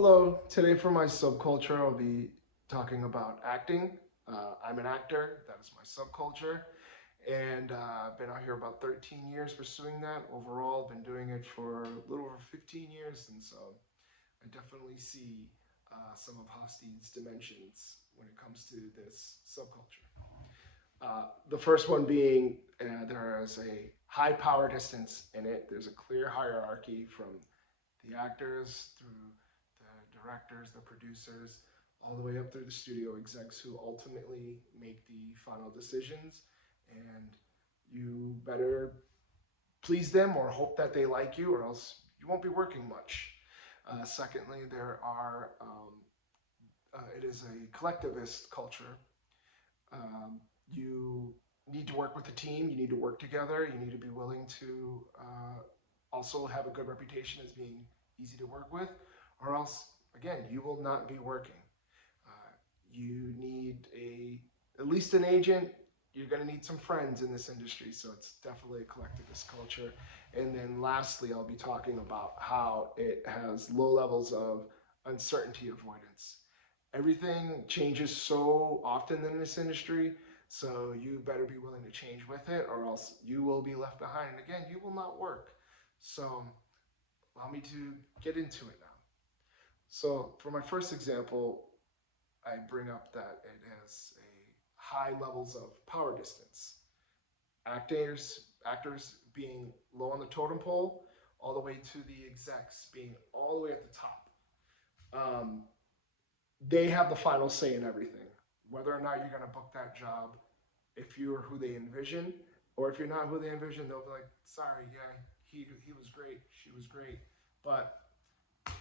Hello, today for my subculture, I'll be talking about acting. I'm an actor, that is my subculture, and I've been out here about 13 years pursuing that. Overall, I've been doing it for a little over 15 years, and so I definitely see some of Hofstede's dimensions when it comes to this subculture. The first one being there is a high power distance in it. There's a clear hierarchy from the actors through the directors, the producers, all the way up through the studio execs who ultimately make the final decisions. And you better please them or hope that they like you, or else you won't be working much. Secondly, it is a collectivist culture. You need to work with a team. You need to work together. You need to be willing to also have a good reputation as being easy to work with, or else, again, you will not be working. You need at least an agent. You're going to need some friends in this industry, so it's definitely a collectivist culture. And then lastly, I'll be talking about how it has low levels of uncertainty avoidance. Everything changes so often in this industry, so you better be willing to change with it, or else you will be left behind. And again, you will not work. So allow me to get into it now. So for my first example, I bring up that it has a high levels of power distance. Actors being low on the totem pole, all the way to the execs being all the way at the top. Um, they have the final say in everything. Whether or not you're going to book that job, if you're who they envision, or if you're not who they envision, they'll be like, sorry, yeah, he was great, she was great, but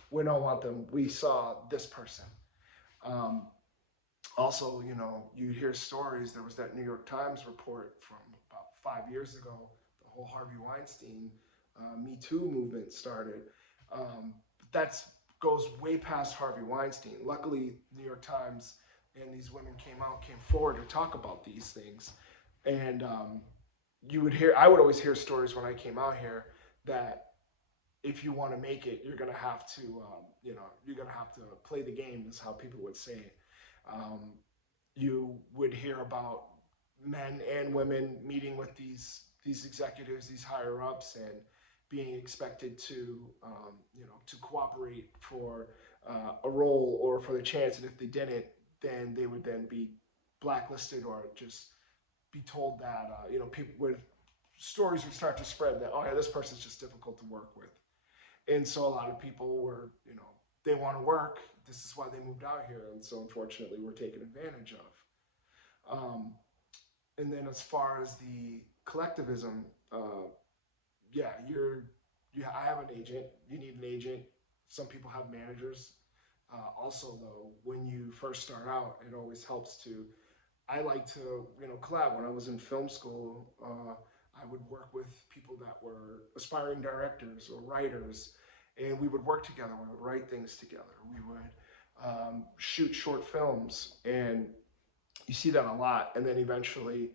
we don't want them. We saw this person. Um, Also, you hear stories. There was that New York Times report from about 5 years ago. The whole Harvey Weinstein Me Too movement started. That goes way past Harvey Weinstein. Luckily, New York Times and these women came forward to talk about these things. And I would always hear stories when I came out here that if you want to make it, you're gonna have to, you're gonna have to play the game. Is how people would say it. Um, you would hear about men and women meeting with these executives, these higher ups, and being expected to to cooperate for a role or for the chance. And if they didn't, then they would then be blacklisted or just be told that people would stories would start to spread that, oh yeah, this person's just difficult to work with. And so a lot of people were, they want to work. This is why they moved out here, and so unfortunately, we're taken advantage of. And then as far as the collectivism, yeah, I have an agent. You need an agent. Some people have managers. Also, though, when you first start out, it always helps to. I like to, collab. When I was in film school, I would work with people that were aspiring directors or writers, and we would work together. We would write things together. We would shoot short films, and you see that a lot. And then eventually,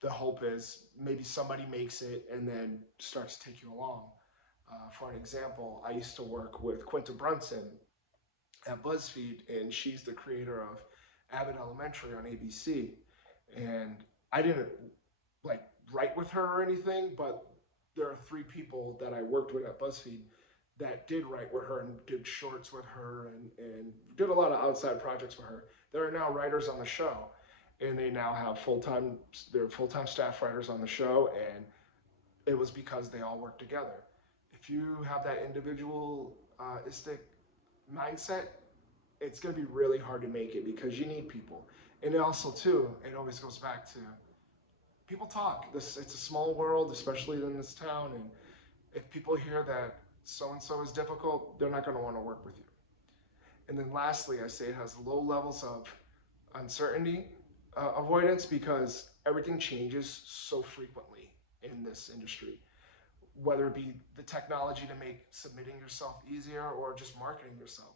the hope is maybe somebody makes it and then starts to take you along. For an example, I used to work with Quinta Brunson at BuzzFeed, and she's the creator of Abbott Elementary on ABC. And I didn't like write with her or anything, but there are three people that I worked with at BuzzFeed that did write with her and did shorts with her and did a lot of outside projects with her. There are now writers on the show, and they now have they're full-time staff writers on the show, and it was because they all work together. If you have that individualistic mindset, it's going to be really hard to make it because you need people. And also, too, it always goes back to people talk. It's a small world, especially in this town, and if people hear that so and so is difficult, they're not going to want to work with you. And then lastly, I say it has low levels of uncertainty avoidance because everything changes so frequently in this industry, whether it be the technology to make submitting yourself easier or just marketing yourself.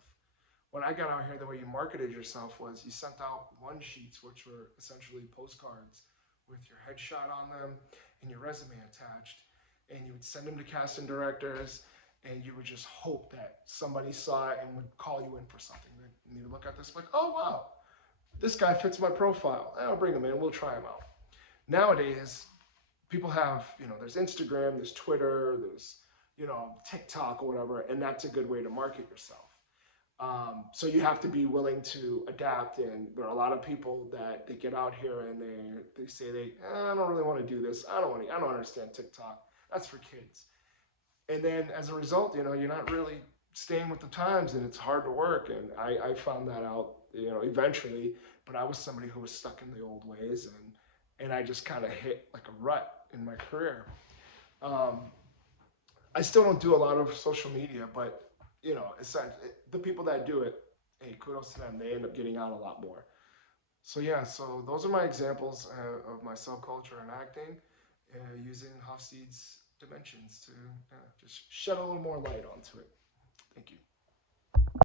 When I got out here, the way you marketed yourself was you sent out one sheets, which were essentially postcards with your headshot on them and your resume attached, and you would send them to casting directors, and you would just hope that somebody saw it and would call you in for something. And you look at this like, oh wow, this guy fits my profile. I'll bring him in. We'll try him out. Nowadays, people have, there's Instagram, there's Twitter, there's, TikTok or whatever, and that's a good way to market yourself. So you have to be willing to adapt. And there are a lot of people that they get out here and they say I don't really want to do this. I don't understand TikTok. That's for kids. And then as a result, you're not really staying with the times, and it's hard to work. And I found that out, eventually. But I was somebody who was stuck in the old ways, and I just kind of hit like a rut in my career. Um, I still don't do a lot of social media, but the people that do it, hey, kudos to them. They end up getting out a lot more. So yeah, so those are my examples of my subculture and acting, using Hofstede's dimensions to just shed a little more light onto it.